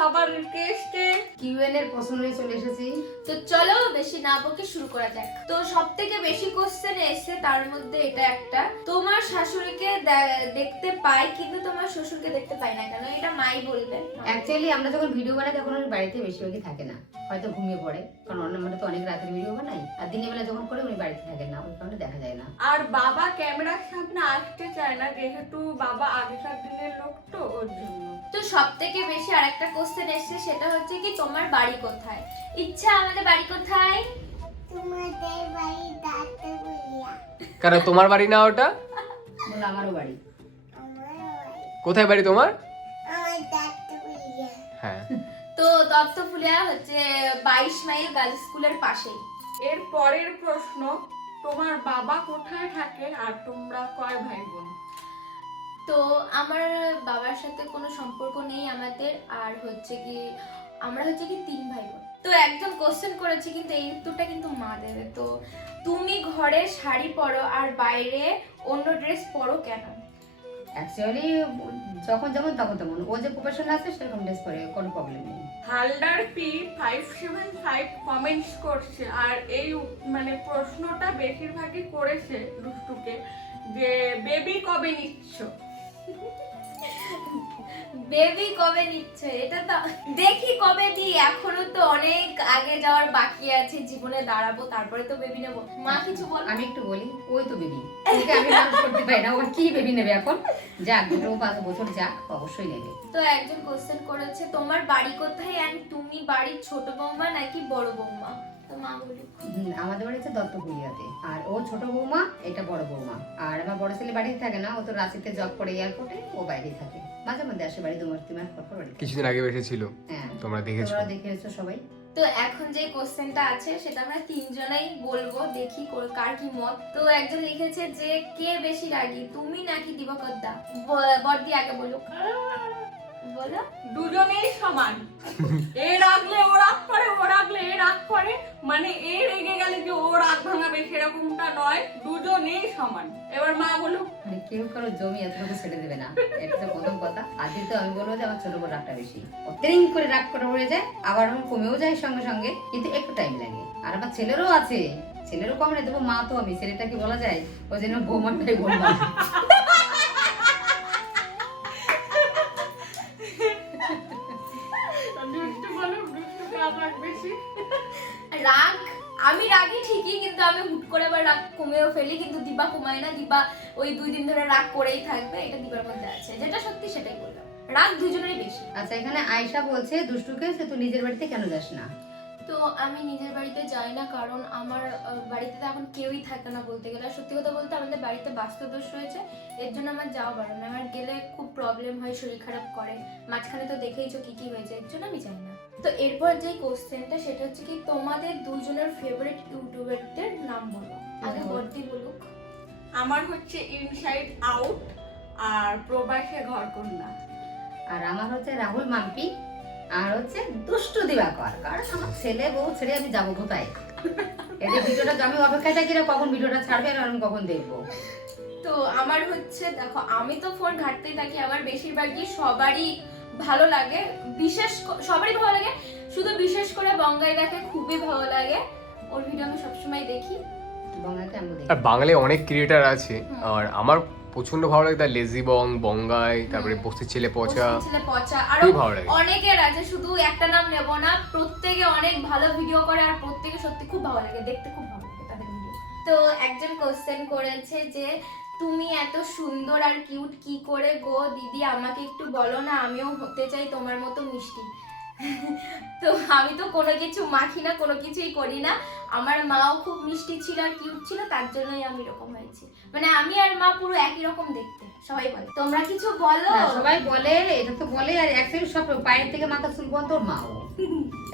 সবার রিকোয়েস্টে কিউএন এর প্রশ্ন চলে এসেছি। তো চলো বেশি না বকে শুরু করা যাক। তো সব থেকে বেশি কোশ্চেন এসছে তার মধ্যে এটা একটা। তোমার শাশুড়িকে দেখতে পাই কিন্তু তোমার শ্বশুরকে দেখতে পাই না কেন? এটা মাই বলবেন অ্যাকচুয়ালি আমরা যখন ভিডিও বানাই তখন ওর বাড়িতে বেশিরভাগই থাকে না। হয়তো ঘুমিয়ে পড়ে। কারণ অন্য আমরা তো অনেক রাতের ভিডিও বানাই। আর দিনের বেলা যখন করে উনি বাড়িতে থাকেন না। ওই কারণে দেখা যায় না। আর বাবা ক্যামেরার সামনে আসতে চায় না যেহেতু বাবা আগেকার দিনের লোক তো ওর জন্য। তো সব থেকে বেশি আরেকটা কোশ্চেন এসছে সেটা হচ্ছে কি তোমার বাড়ি কোথায়? ইচ্ছা আমাদের বাড়ি কোথায়? তোমাদের বাড়ি বলিয়া কেন তোমার বাড়ি না ওটা? বলে আমারও বাড়ি। কোথায় বাড়ি তোমার? আমার দাঁড়াতে বলিয়া হ্যাঁ। তো দত্তফুলিয়া হচ্ছে বাইশ মাইল গার্লস স্কুলের পাশেই। এর পরের প্রশ্ন তোমার বাবা কোথায় থাকে আর তোমরা কয় ভাই বোন? তো আমার বাবার সাথে কোনো সম্পর্ক নেই আমাদের আর হচ্ছে কি আমরা হচ্ছে কি তিন ভাই বোন তো একজন কোশ্চেন করেছে কিন্তু এই উত্তরটা কিন্তু মা দেবে। তো তুমি ঘরে শাড়ি পরো আর বাইরে অন্য ড্রেস পরো কেন? অ্যাকচুয়ালি যখন যেমন তখন তেমন ও যে প্রফেশন আছে সেরকম ড্রেস পরে কোনো প্রবলেম নেই। Haldar P five seven five comments করছে আর এই মানে প্রশ্নটা বেশিরভাগই করেছে দুষ্টুকে যে বেবি কবে নিচ্ছ? বেবি কবে নিচ্ছে? এটা তো দেখি কবে দিই। এখনও তো অনেক আগে যাওয়ার বাকি আছে জীবনে দাঁড়াবো তারপরে তো বেবি নেব। মা কিছু বল। আমি একটু বলি ওই তো বেবি ওকে আমি মানুষ করতে পারি না ওর কি বেবি নেবে এখন? যাক দুটো পাঁচ বছর যাক অবশ্যই নেবে। তো একজন কোশ্চেন করেছে তোমার বাড়ি কোথায় অ্যান্ড তুমি বাড়ির ছোট বৌমা নাকি বড় বৌমা? আমাদের বাড়ি হচ্ছে দত্তপুরিয়াতে আর ও ছোট বৌমা এটা বড় বৌমা। আর আমার বড় ছেলে বাড়িতে থাকে না ও তো রাঁচিতে জব করে এয়ারপোর্টে ও বাইরেই থাকে। মাঝে মধ্যে আসে বাড়ি দু মাস তিন মাস পর পর বাড়িতে কিছুদিন আগে এসেছিল। হ্যাঁ তোমরা দেখেছ। তোমরা দেখে এসছো সবাই। তো এখন যে কোশ্চেনটা আছে সেটা আমরা তিনজনাই বলব দেখি কার কি মত। তো একজন লিখেছে যে কে বেশি রাগী তুমি নাকি দিবাকর দা? ব- বড়দি আগে বলুক। বলো, দুজনেই সমান। এ রাগলে ও রাগ করে, ও রাগলে এ রাগ করে। মানে এ রেগে গেলে যে ও রাগ ভাঙাবে সেরকমটা নয়, দুজনেই সমান। এবার মা মানে কেউ কারও জমি ছেড়ে দেবে না। এটা হচ্ছে প্রথম কথা। দ্বিতীয় আমি বলব যে আমার ছোট বোন রাগটা বেশি। করে রাগ করে যায়, আবার আমার কমেও যায় সঙ্গে সঙ্গে, কিন্তু একটু টাইম লাগে। আর আমার ছেলেরও আছে। ছেলেরও কম নেই মা তো আমি। ছেলেটাকে বলা যায় ওই জন্য বৌমাটাই বললাম রাগ, আমি রাগি ঠিকই, কিন্তু আমি হুট করে আবার রাগ কমেও ফেলি, কিন্তু দিবা কমায় না, দিবা ওই দুই দিন ধরে রাগ করেই থাকবে, এটা দিবার মধ্যে আছে, যেটা সত্যি সেটাই বললাম। রাগ দুজনেরই বেশি। আচ্ছা এখানে আয়সা বলছে, দুষ্টুকে সে তুই নিজের বাড়িতে কেন যাস না? তো আমি নিজের বাড়িতে যাই না কারণ আমার বাড়িতে তো এখন কেউই থাকে না বলতে গেলে। আর সত্যি কথা বলতে আমাদের বাড়িতে বাস্তুদোষ রয়েছে এর জন্য আমার যাওয়া বারণ না। আমার গেলে খুব প্রবলেম হয় শরীর খারাপ করে। মাঝখানে তো দেখেইছো কি কি হয়েছে এর জন্য আমি যাই না। তো এরপর যে কোশ্চেনটা সেটা হচ্ছে কি তোমাদের দুজনের ফেভারিট ইউটিউবারদের নাম বলো। আগে। বর্তি বলুক। আমার হচ্ছে ইনসাইড আউট আর প্রবাসে ঘর কন্যা আর আমার হচ্ছে রাহুল মাম্পি। আর হচ্ছে দুষ্টু দিবাকর। কারণ আমার ছেলে বউ ছেড়ে আমি যাব কোথায়? এদের ভিডিওটা আমি অপেক্ষায় থাকি না কখন ভিডিওটা ছাড়বে আর আমি কখন দেখব? তো আমার হচ্ছে দেখো আমি তো ফোন ঘাটতেই থাকি আমার বেশিরভাগই সবারই ভালো লাগে বিশেষ ক- সবারই ভালো লাগে শুধু বিশেষ করে বঙ্গাই দেখে খুবই ভালো লাগে ওর ভিডিও আমি সবসময় দেখি। বঙ্গাকে আমি দেখি। আর বাংলায় অনেক ক্রিয়েটার আছে আর আমার প্রচণ্ড ভালো লাগে তার লেজি বং বঙ্গাই তারপরে বস্তির ছেলে পচা। ছেলে পচা। আরও ভালো লাগে। অনেকের আছে শুধু একটা নাম নেব না প্রত্যেকে অনেক ভালো ভিডিও করে আর প্রত্যেকে সত্যি খুব ভালো লাগে দেখতে খুব ভালো লাগে তাদের ভিডিও তো একজন কোশ্চেন করেছে যে তুমি এত সুন্দর আর কিউট কি করে গো? দিদি আমাকে একটু বলো না আমিও হতে চাই তোমার মতো মিষ্টি। তো আমি তো কোনো কিছু মাখি না, কোনো কিছুই করি না। আমার মাও খুব মিষ্টি ছিল আর কিউট ছিল, তার জন্যই আমি এরকম হয়েছি। মানে আমি আর মা পুরো একই রকম দেখতে, সবাই বলে। তোমরা কিছু বলো? সবাই বলে, এটা তো বলে, আর অ্যাকচুয়ালি সব পায়ের থেকে মাথা চুল পর্যন্ত ওর মা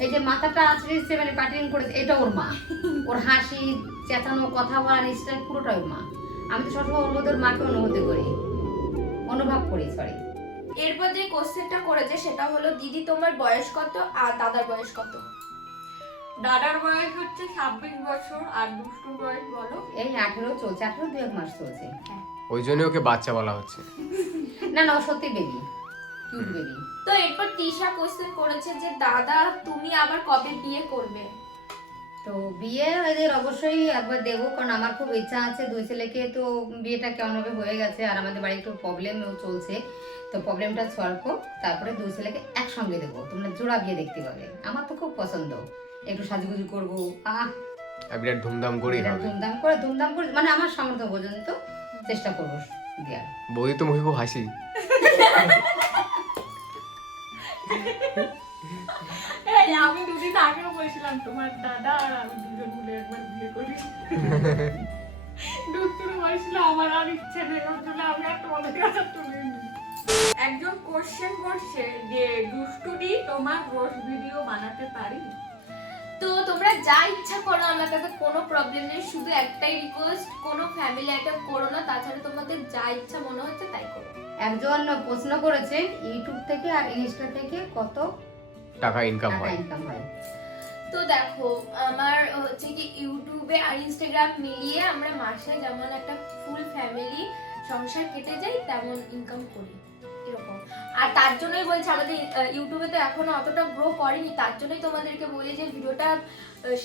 এই যে মাথাটা আছড়িয়েছে মানে কাটিং করেছে, এটা ওর মা। ওর হাসি, চেঁচানো, কথা বলার স্টাইল পুরোটাই ওর মা। আমি তো সবসময় ওর মধ্যে ওর মাকে অনুভূতি করি। অনুভব করি সরি এরপর যে কোশ্চেনটা করেছে সেটা হলো দিদি তোমার বয়স কত? আর দাদার বয়স কত? দাদার বয়স হচ্ছে ছাব্বিশ বছর আর দুষ্টুর বয়স বলো? এই আঠেরো চলছে আঠেরো দু এক মাস চলছে। ওই জন্য ওকে বাচ্চা বলা হচ্ছে। না না সত্যি বেবি কিউট বেবি তো এরপর তৃষা কোশ্চেন করেছে যে দাদা তুমি আবার কবে বিয়ে করবে? তো বিয়ে এদের অবশ্যই একবার দেবো কারণ আমার খুব ইচ্ছা আছে। দুই ছেলেকে তো বিয়েটা কেমনভাবে হয়ে গেছে আর আমাদের বাড়ি একটু প্রবলেমও চলছে। তো প্রবলেমটা সলভ হোক তারপরে দুই ছেলেকে একসঙ্গে দেবো। তোমরা জোড়া বিয়ে দেখতে পাবে। আমার তো খুব পছন্দ। একটু সাজুগুজু করব। আহ! বিরাট ধুমধাম হবে। ধুমধাম করে ধুমধাম করে মানে আমার সামর্থ্য পর্যন্ত চেষ্টা করব দেওয়ার বৌদি তো মুখে খুব হাসি। এই আমি দুদিন আগেও বলছিলাম তোমার দাদা আর আমি দুজন মিলে একবার বিয়ে করি। দুষ্টুর বলছিল আমার আর ইচ্ছে নেই ওর জন্য আমি আর তোমাদের কাছে তুলে একজন কোশ্চেন করছে যে দুষ্টুরি তোমার রোজ ভিডিও বানাতে পারি? তো তোমরা যা ইচ্ছা করো আমার কাছে কোনো প্রবলেম নেই শুধু একটাই রিকোয়েস্ট কোনো ফ্যামিলি অ্যাটাক করো না তাছাড়া তোমাদের যা ইচ্ছা মনে হচ্ছে তাই করো। একজন প্রশ্ন করেছে ইউটিউব থেকে আর ইনস্টা থেকে কত টাকা ইনকাম হয়। তো দেখো আমার হচ্ছে কি ইউটিউবে আর ইনস্টাগ্রাম মিলিয়ে আমরা মাসে যেমন একটা ফুল ফ্যামিলি সংসার কেটে যাই তেমন ইনকাম করি। এরকম। আর তার জন্যই বলছি আমাদের ইউটিউবে তো এখনও অতটা গ্রো করেনি তার জন্যই তোমাদেরকে বলি যে ভিডিওটা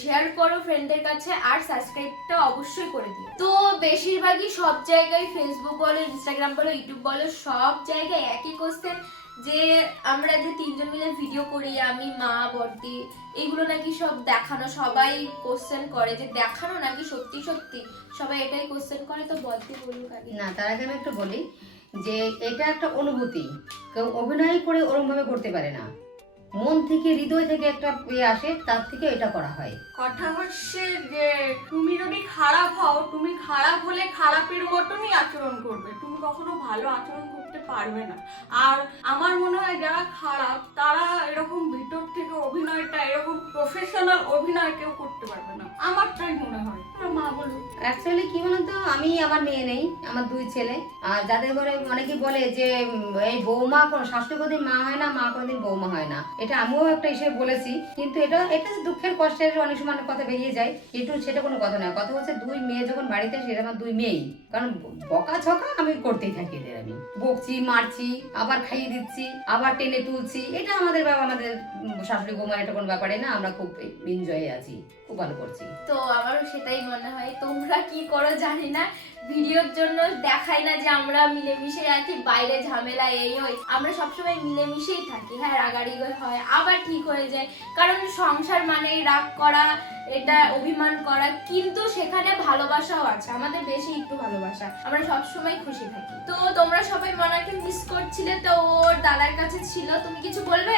শেয়ার করো ফ্রেন্ডদের কাছে আর সাবস্ক্রাইবটা অবশ্যই করে দিও। তো বেশিরভাগই সব জায়গায় ফেসবুক বলো ইনস্টাগ্রাম বলো ইউটিউব বলো সব জায়গায় একই কোশ্চেন যে আমরা যে তিনজন মিলে ভিডিও করি আমি মা বর্দি এগুলো নাকি সব দেখানো সবাই কোশ্চেন করে যে দেখানো নাকি সত্যি সত্যি? সবাই এটাই কোশ্চেন করে তো বলতে বলুক আগে। না তার আগে আমি একটু বলি যে এটা একটা অনুভূতি। কেউ অভিনয় করে ওরমভাবে করতে পারে না। মন থেকে হৃদয় থেকে একটা ইয়ে আসে তার থেকে এটা করা হয়। কথা হচ্ছে যে তুমি যদি খারাপ হও তুমি খারাপ হলে খারাপের মতনই আচরণ করবে। তুমি কখনো ভালো আচরণ করতে পারবে না। আর আমার মনে হয় যারা খারাপ, তারা এরকম ভিতর থেকে অভিনয়টা, এরকম প্রফেশনাল অভিনয় কেউ করতে পারবে না। আমারটাই মনে হয়। মা অ্যাকচুয়ালি কি বলতো আমি আমার মেয়ে নেই আমার দুই ছেলে। আর যাদের ঘরে অনেকে বলে যে এই বৌমা কোনো শাশুড়ি কোনোদিন মা হয় না মা কোনোদিন বৌমা হয় না। এটা আমিও একটা হিসেবে বলেছি কিন্তু এটা এটা যে দুঃখের কষ্টের অনেক সময় কথা বেরিয়ে যায় কিন্তু সেটা কোনো কথা নয়। কথা হচ্ছে দুই মেয়ে যখন বাড়িতে আসে এটা আমার দুই মেয়েই। কারণ বকা ঝকা আমি করতেই থাকি এদের আমি। বকছি মারছি আবার খাইয়ে দিচ্ছি আবার টেনে তুলছি। এটা আমাদের বাবা আমাদের শাশুড়ি বৌমার এটা কোনো ব্যাপারে না আমরা খুব এনজয়ে আছি খুব ভালো করছি। তো আমারও সেটাই মনে হয় তোমরা কি করো জানি না। ভিডিওর জন্য দেখাই না যে আমরা মিলেমিশে আছি বাইরে ঝামেলা এই ওই। আমরা সবসময় মিলেমিশেই থাকি হ্যাঁ রাগারাগি হয় আবার ঠিক হয়ে যায়। কারণ সংসার মানেই রাগ করা এটা অভিমান করা কিন্তু সেখানে ভালোবাসাও আছে আমাদের বেশি একটু ভালোবাসা। আমরা সবসময় খুশি থাকি। তো তোমরা সবাই মনাকে মিস করছিলে তো ওর দাদার কাছে ছিল তুমি কিছু বলবে?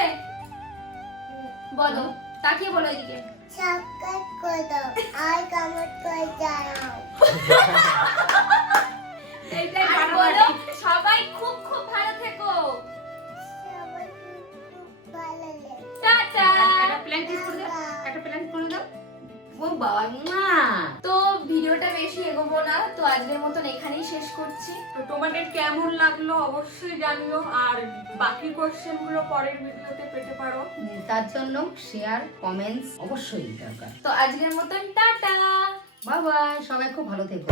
বলো তাকিয়ে বলো এদিকে। সাবস্ক্রাইব করে দাও আর কমেন্ট করে জানাও। আর বলো সবাই খুব খুব ভালো থেকো। সবাই খুব ভালো লাগে টাটা। একটা প্ল্যান করে দাও একটা প্ল্যান করে দাও। ও বাবা মা। তো ভিডিওটা বেশি তো আজকের মতন এখানেই শেষ করছি। তো তোমাদের কেমন লাগল অবশ্যই জানিও আর বাকি কোশ্চেনগুলো পরের ভিডিওতে পেতে পারো। তার জন্য শেয়ার কমেন্টস অবশ্যই দরকার। তো আজকের মতন টাটা! বাবা সবাই খুব ভালো থেকো।